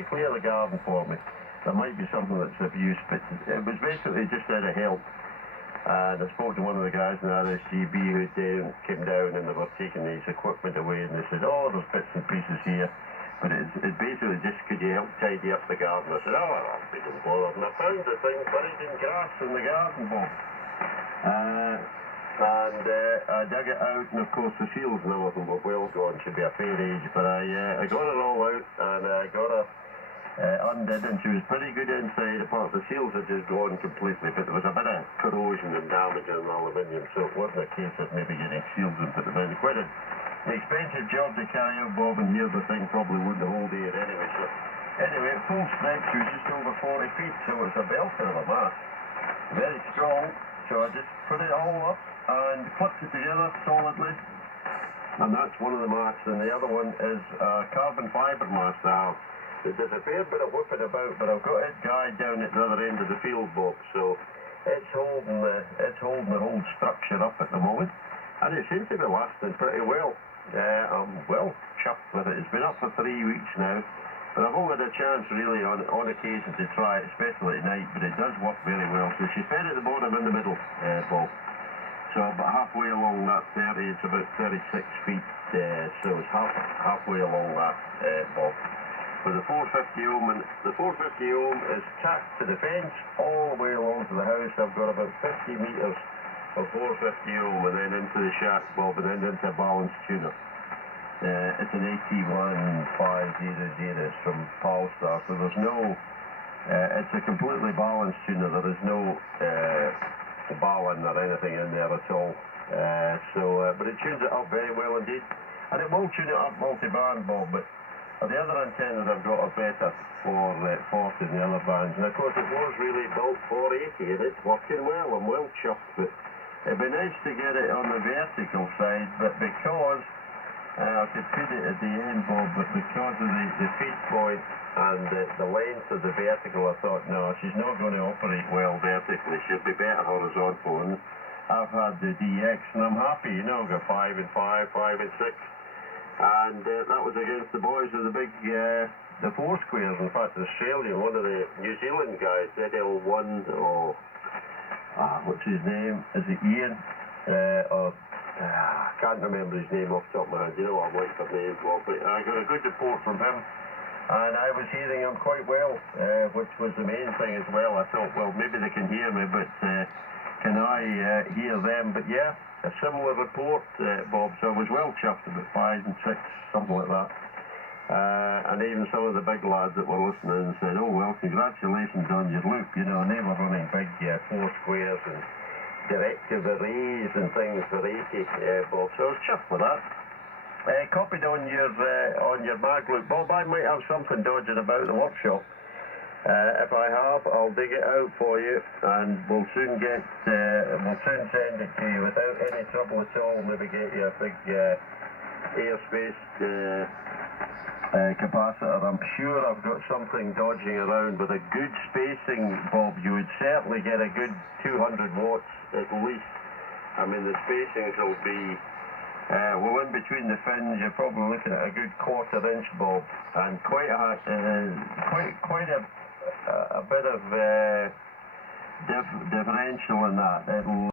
clear the garden for me. There might be something that's of use, but it was basically just out of help. And I spoke to one of the guys in the RSGB who came down and they were taking his equipment away, and they said, oh, there's bits and pieces here. But it's basically just, could you help tidy up the garden? I said, oh, I'll be bothered. And I found the thing buried in grass in the garden, Bob. I dug it out, and of course the seals and everything were well gone, should be a fair age, but I got it all out, and I got her undid, and she was pretty good inside, apart the seals had just gone completely, but there was a bit of corrosion and damage on the aluminium, so it wasn't a case of maybe getting seals and put them in. Quite an expensive job to carry out, Bob, and here the thing probably wouldn't hold here anyway, so anyway, full strength, she was just over 40 feet, so it's a belter of a mast, very strong. So I just put it all up and clipped it together solidly, and that's one of the masts, and the other one is a carbon fibre mast I have. There's a fair bit of whipping about, but I've got it guide down at the other end of the field, Bob, so it's holding the whole structure up at the moment, and it seems to be lasting pretty well. I'm well chuffed with it. It's been up for 3 weeks now. But I've only had a chance really on occasion to try it, especially at night, but it does work very well. So she's fed at the bottom in the middle, Bob. So about halfway along that 30, it's about 36 feet, so it's halfway along that, Bob. With the 450 ohm, and the 450 ohm is tacked to the fence all the way along to the house. I've got about 50 metres of 450 ohm, and then into the shack, Bob, and then into a balanced tuner. It's an 81500 from Polestar, so there's no, it's a completely balanced tuner, there is no ballon or anything in there at all, but it tunes it up very well indeed, and it will tune it up multi-band, Bob, but the other antennas I've got are better for 40 than the other bands, and of course it was really built for 80, and it's working well. I'm well chuffed, but it'd be nice to get it on the vertical side, but because I could put it at the end, Bob, but because of the feed point and the length of the vertical, I thought, no, she's not going to operate well vertically. She'll be better horizontal. And I've had the DX, and I'm happy, you know, I've got 5 and 5, 5 and 6. And that was against the boys with the big, the 4 squares. In fact, the Australian, one of the New Zealand guys, ZL1, what's his name? Is it Ian? I can't remember his name off the top of my head. You know what I'm like for names, Bob, but I got a good report from him, and I was hearing him quite well, which was the main thing as well. I thought, well, maybe they can hear me, but can I hear them? But yeah, a similar report, Bob, so I was well chuffed, about 5 and 6, something like that. And even some of the big lads that were listening said, oh, well, congratulations on your loop, you know, and they were running big 4 squares and directive arrays and things for 80, Bob, so I was chuffed with that. Copied on your mag loop, Bob, I might have something dodging about the workshop. If I have, I'll dig it out for you, and we'll soon send it to you without any trouble at all. Maybe get you a big airspace capacitor. I'm sure I've got something dodging around with a good spacing, Bob. You would certainly get a good 200 watts at least. I mean, the spacings will be, well, in between the fins, you're probably looking at a good 1/4 inch, Bob, and quite a bit of differential in that. It'll